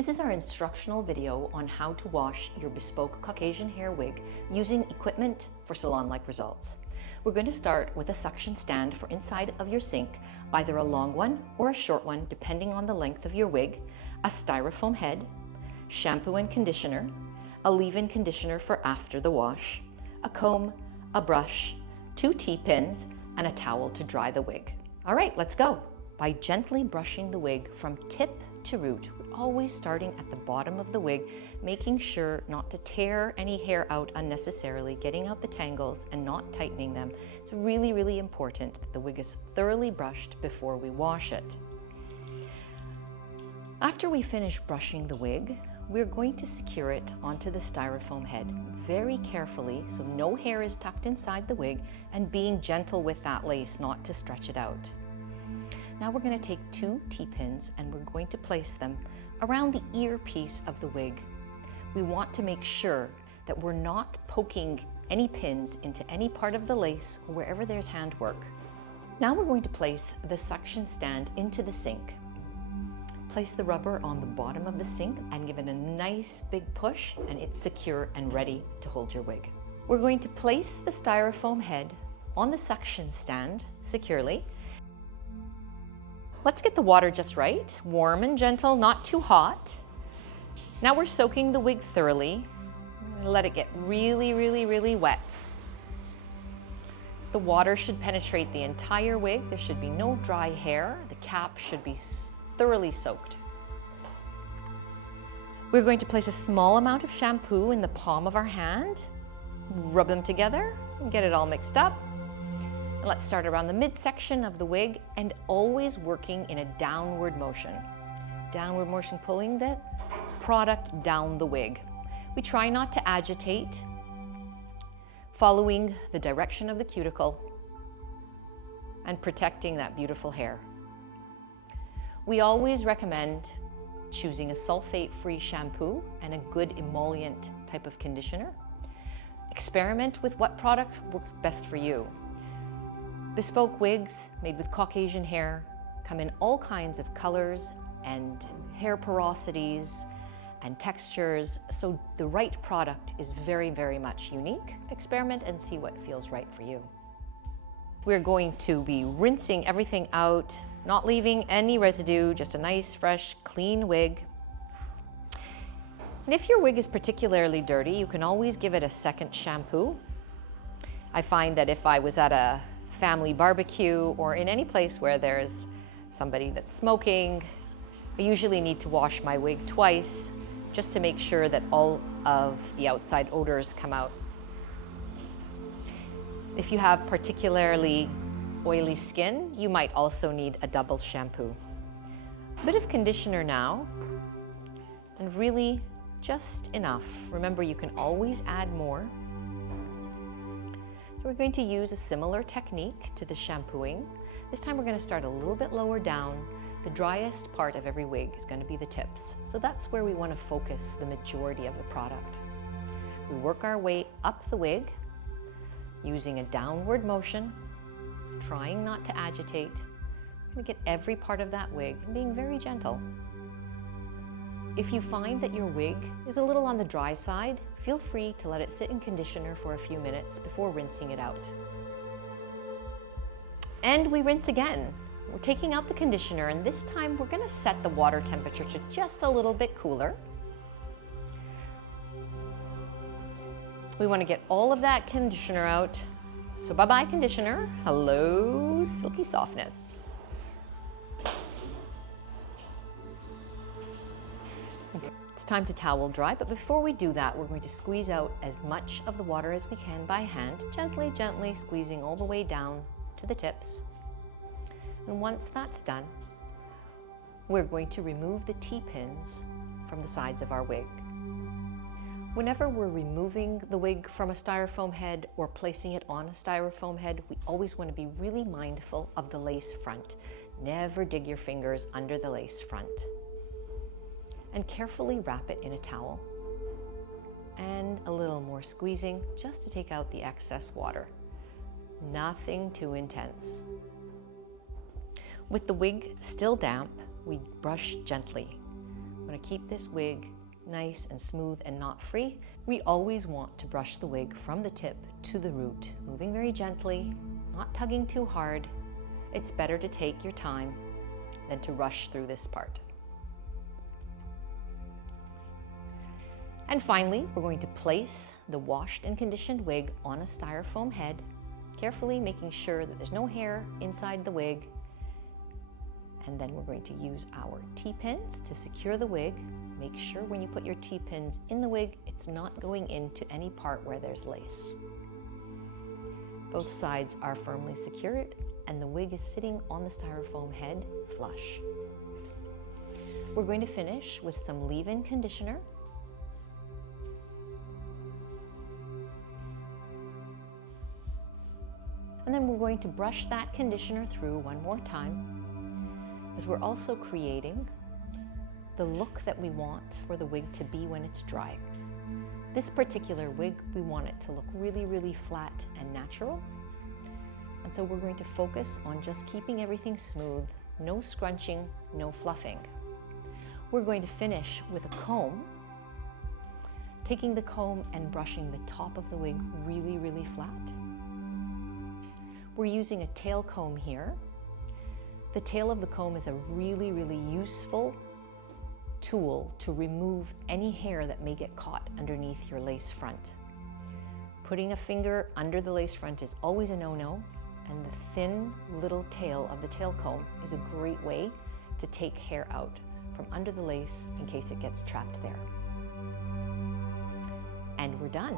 This is our instructional video on how to wash your bespoke Caucasian hair wig using equipment for salon-like results. We're going to start with a suction stand for inside of your sink, either a long one or a short one depending on the length of your wig, a styrofoam head, shampoo and conditioner, a leave-in conditioner for after the wash, a comb, a brush, 2 T-pins, and a towel to dry the wig. All right, let's go. By gently brushing the wig from tip to root, we're always starting at the bottom of the wig, making sure not to tear any hair out unnecessarily, getting out the tangles and not tightening them. It's really, really important that the wig is thoroughly brushed before we wash it. After we finish brushing the wig, we're going to secure it onto the styrofoam head very carefully so no hair is tucked inside the wig, and being gentle with that lace not to stretch it out. Now we're going to take 2 T-pins and we're going to place them around the earpiece of the wig. We want to make sure that we're not poking any pins into any part of the lace or wherever there's handwork. Now we're going to place the suction stand into the sink. Place the rubber on the bottom of the sink and give it a nice big push, and it's secure and ready to hold your wig. We're going to place the styrofoam head on the suction stand securely. Let's get the water just right, warm and gentle, not too hot. Now we're soaking the wig thoroughly. Let it get really, really, really wet. The water should penetrate the entire wig. There should be no dry hair. The cap should be thoroughly soaked. We're going to place a small amount of shampoo in the palm of our hand, rub them together, and get it all mixed up. And let's start around the midsection of the wig and always working in a downward motion. Downward motion, pulling the product down the wig. We try not to agitate, following the direction of the cuticle and protecting that beautiful hair. We always recommend choosing a sulfate-free shampoo and a good emollient type of conditioner. Experiment with what products work best for you. Bespoke wigs made with Caucasian hair come in all kinds of colors and hair porosities and textures, so the right product is very, very much unique. Experiment and see what feels right for you. We're going to be rinsing everything out, not leaving any residue, just a nice, fresh, clean wig. And if your wig is particularly dirty, you can always give it a second shampoo. I find that if I was at a family barbecue or in any place where there's somebody that's smoking, I usually need to wash my wig twice just to make sure that all of the outside odors come out. If you have particularly oily skin, you might also need a double shampoo. A bit of conditioner now, and really just enough. Remember, you can always add more. So we're going to use a similar technique to the shampooing. This time we're going to start a little bit lower down. The driest part of every wig is going to be the tips. So that's where we want to focus the majority of the product. We work our way up the wig using a downward motion, trying not to agitate. We're going to get every part of that wig and being very gentle. If you find that your wig is a little on the dry side, feel free to let it sit in conditioner for a few minutes before rinsing it out. And we rinse again. We're taking out the conditioner, and this time we're going to set the water temperature to just a little bit cooler. We want to get all of that conditioner out. So bye-bye conditioner, hello silky softness. Okay. It's time to towel dry, but before we do that, we're going to squeeze out as much of the water as we can by hand, gently, gently squeezing all the way down to the tips. And once that's done, we're going to remove the T-pins from the sides of our wig. Whenever we're removing the wig from a styrofoam head or placing it on a styrofoam head, we always want to be really mindful of the lace front. Never dig your fingers under the lace front. And carefully wrap it in a towel. And a little more squeezing just to take out the excess water. Nothing too intense. With the wig still damp, we brush gently. want to keep this wig nice and smooth and knot free. We always want to brush the wig from the tip to the root, moving very gently, not tugging too hard. It's better to take your time than to rush through this part. And finally, we're going to place the washed and conditioned wig on a styrofoam head, carefully making sure that there's no hair inside the wig. And then we're going to use our T-pins to secure the wig. Make sure when you put your T-pins in the wig, it's not going into any part where there's lace. Both sides are firmly secured and the wig is sitting on the styrofoam head flush. We're going to finish with some leave-in conditioner. And then we're going to brush that conditioner through one more time, as we're also creating the look that we want for the wig to be when it's dry. This particular wig, we want it to look really, really flat and natural. And so we're going to focus on just keeping everything smooth, no scrunching, no fluffing. We're going to finish with a comb, taking the comb and brushing the top of the wig really, really flat. We're using a tail comb here. The tail of the comb is a really, really useful tool to remove any hair that may get caught underneath your lace front. Putting a finger under the lace front is always a no-no, and the thin little tail of the tail comb is a great way to take hair out from under the lace in case it gets trapped there. And we're done.